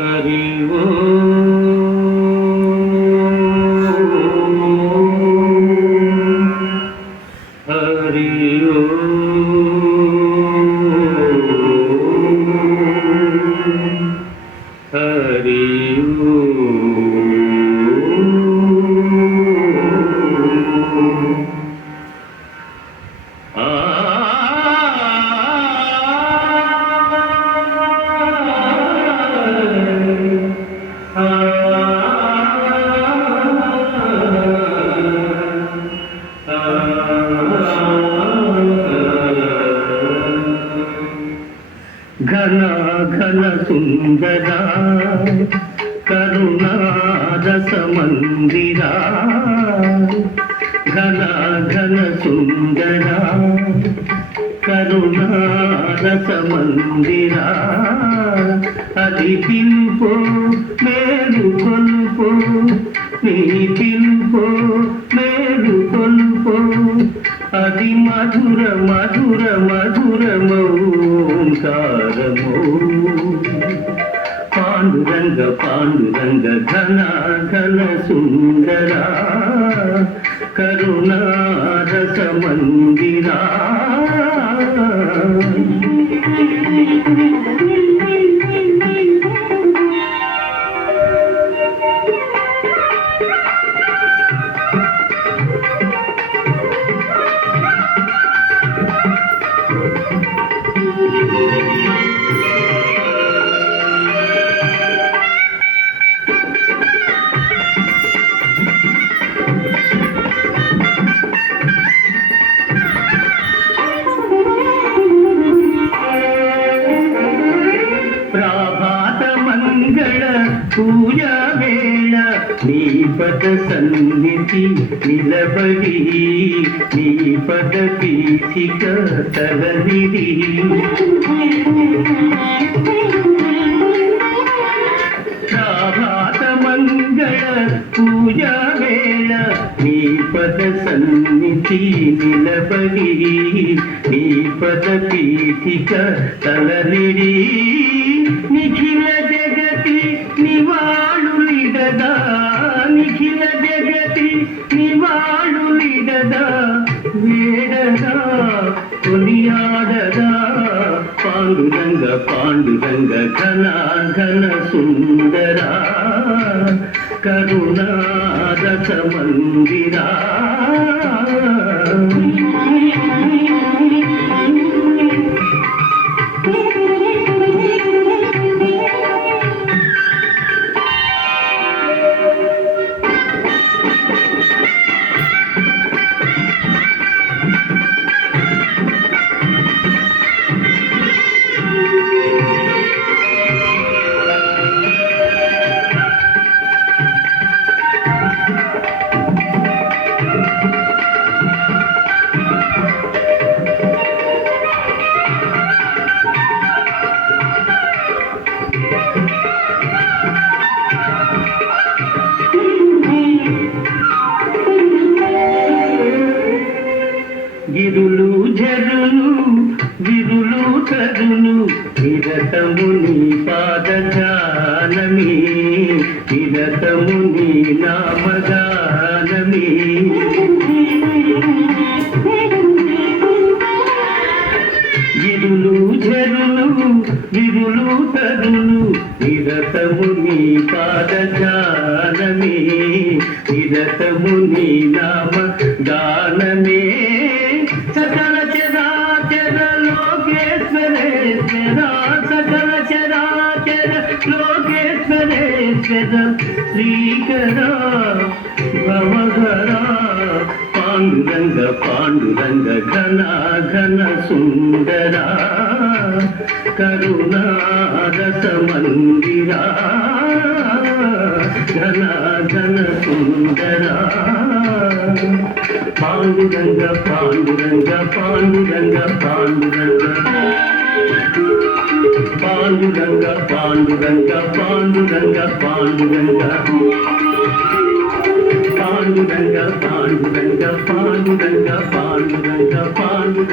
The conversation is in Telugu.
హరి ఓ హరి ఓ హరి ఓ ఘన ఘన సుందరా కరుణారస మందిరా ఘన ఘన సుందరా కరుణారస మందిరా అది పిలుపో మేలు కొలుపో నీ పిలుపో మేలు కొలుపో అది మధుర మధుర మధురమౌంకారమో పాండురంగ పాండురంగ ఘన ఘన సుందరా కరుణారస మందిరా పూజా వేళ నీ పద సన్నిధి నిలబడి నీ పద పీఠిక తలనిది ప్రభాత మంగళ పూజా వేళ నీ పద సన్నిధి నిలబడి నీ పద పీఠిక తలనిది నిఖిల జగతి నివాళులిడదా నిఖిల జగతి నివాళులిడదా వేడదా కొనియాడదా పాండురంగ పాండురంగ ఘన ఘన సుందరా కరుణారస మందిరా గిరులు జరులు గిరులు తరులు నిరతము నీ పాదగానమి నిరతము నీ నామగానమి గిరులు జరులు గిరులు తరులు నిరతము నీ పాదగానమి నిరతము నీ నామ గానమే సకల చరాచర లోకేశ్వరేశ్వర సకల చరాచర లోకేశ్వరేశ్వర శ్రీకర భవహర పాండురంగ పాండురంగ ఘన ఘన సుందరా కరుణారస మందిరా ఘన ఘన సుందరా పాండురంగ పాండురంగ పాండురంగ పాండురంగ పాండురంగ పాండురంగ పాండురంగ పాండురంగ పాండురంగ పాండురంగ పాండురంగ పాండురంగ పాండురంగ